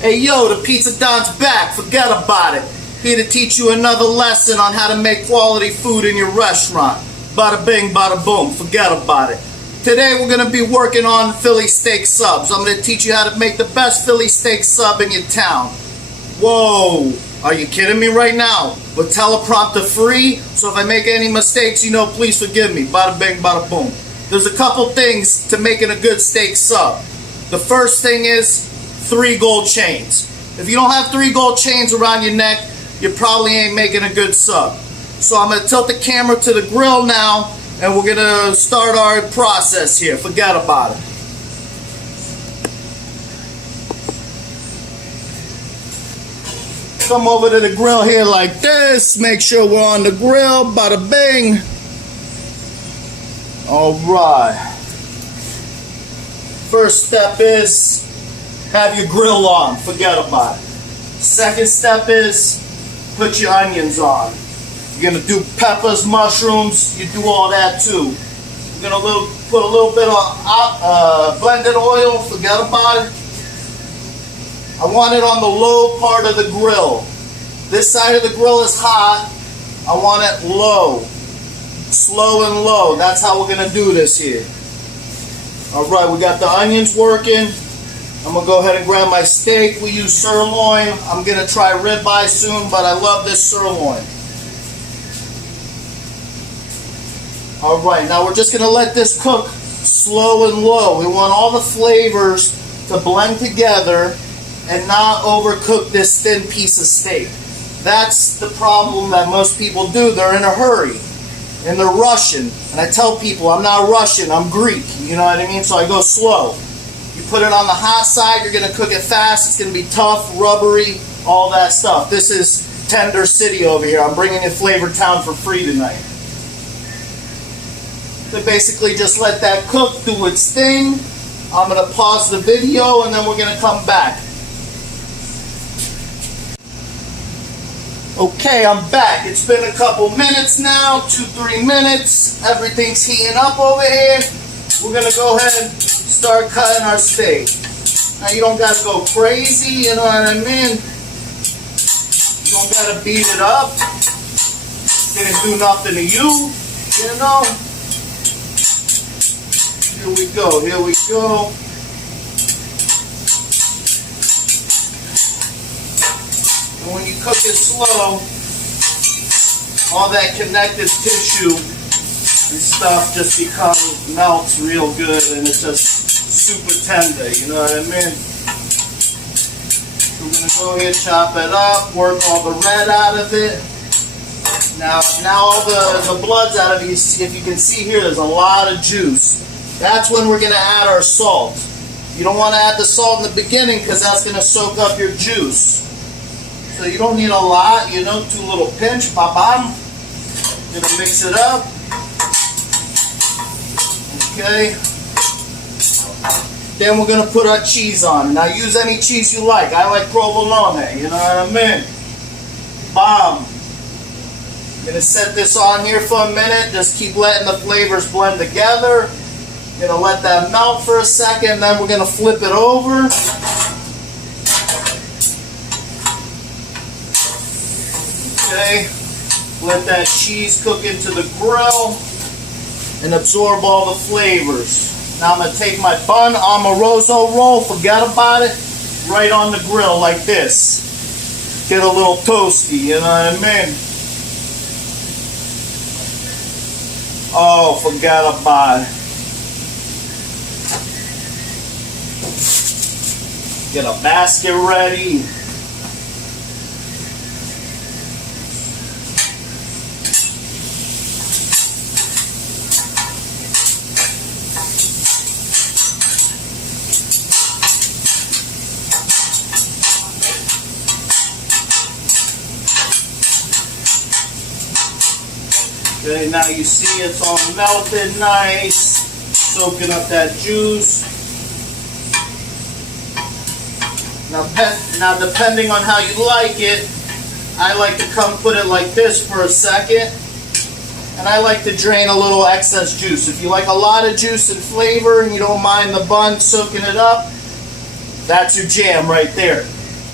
Hey yo, the Pizza Don's back, forget about it. Here to teach you another lesson on how to make quality food in your restaurant. Bada bing, bada boom, forget about it. Today we're going to be working on Philly steak subs. I'm going to teach you how to make the best Philly steak sub in your town. Whoa, are you kidding me right now? With teleprompter free, so if I make any mistakes, you know, please forgive me. Bada bing, bada boom. There's a couple things to making a good steak sub. The first thing is 3 gold chains. If you don't have 3 gold chains around your neck, you probably ain't making a good sub. So I'm going to tilt the camera to the grill now, and we're going to start our process here. Forget about it. Come over to the grill here like this. Make sure we're on the grill. Bada bing. Alright. First step is have your grill on. Forget about it. Second step is put your onions on. You're going to do peppers, mushrooms. You do all that too. You're going to put a little bit of blended oil. Forget about it. I want it on the low part of the grill. This side of the grill is hot. I want it low. Slow and low. That's how we're going to do this here. Alright, we got the onions working. I'm going to go ahead and grab my steak. We use sirloin. I'm going to try ribeye soon, but I love this sirloin. Alright, now we're just going to let this cook slow and low. We want all the flavors to blend together and not overcook this thin piece of steak. That's the problem that most people do. They're in a hurry and they're rushing. And I tell people, I'm not Russian, I'm Greek. You know what I mean? So I go slow. You put it on the hot side, you're going to cook it fast. It's going to be tough, rubbery, all that stuff. This is Tender City over here. I'm bringing in Flavor Town for free tonight. So basically just let that cook, do its thing. I'm going to pause the video and then we're going to come back. Okay, I'm back. It's been a couple minutes now, 2-3 minutes. Everything's heating up over here. We're going to go ahead and start cutting our steak. Now, you don't got to go crazy, you know what I mean? You don't got to beat it up. Didn't do nothing to you, you know? Here we go, here we go. And when you cook it slow, all that connective tissue and stuff just melts real good, and it's just super tender, you know what I mean? So we're going to go ahead, chop it up, work all the red out of it. Now all the blood's out of it. If you can see here, there's a lot of juice. That's when we're going to add our salt. You don't want to add the salt in the beginning because that's going to soak up your juice. So you don't need a lot, you know, 2 little pinch, ba-bam. Gonna mix it up. Okay. Then we're gonna put our cheese on. Now use any cheese you like. I like provolone, you know what I mean? Bam. Gonna set this on here for a minute. Just keep letting the flavors blend together. Gonna let that melt for a second, then we're gonna flip it over. Okay, let that cheese cook into the grill and absorb all the flavors. Now I'm going to take my bun amoroso roll, forget about it, right on the grill like this. Get a little toasty, you know what I mean? Oh, forget about it. Get a basket ready. Okay, now you see it's all melted nice, soaking up that juice. Now depending on how you like it, I like to come put it like this for a second. And I like to drain a little excess juice. If you like a lot of juice and flavor and you don't mind the bun soaking it up, that's your jam right there.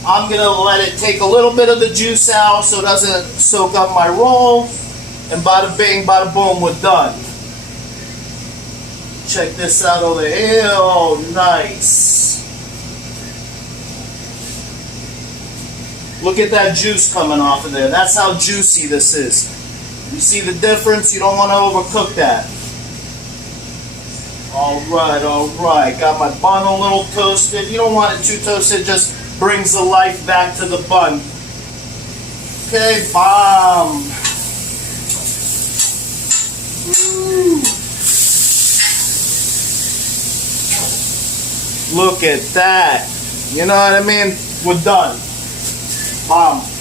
I'm gonna let it take a little bit of the juice out so it doesn't soak up my roll. And bada bing, bada boom, we're done. Check this out over here. Oh, nice. Look at that juice coming off of there. That's how juicy this is. You see the difference? You don't want to overcook that. All right. Got my bun a little toasted. You don't want it too toasted. Just brings the life back to the bun. Okay, bomb. Woo. Look at that. You know what I mean? We're done. Bomb.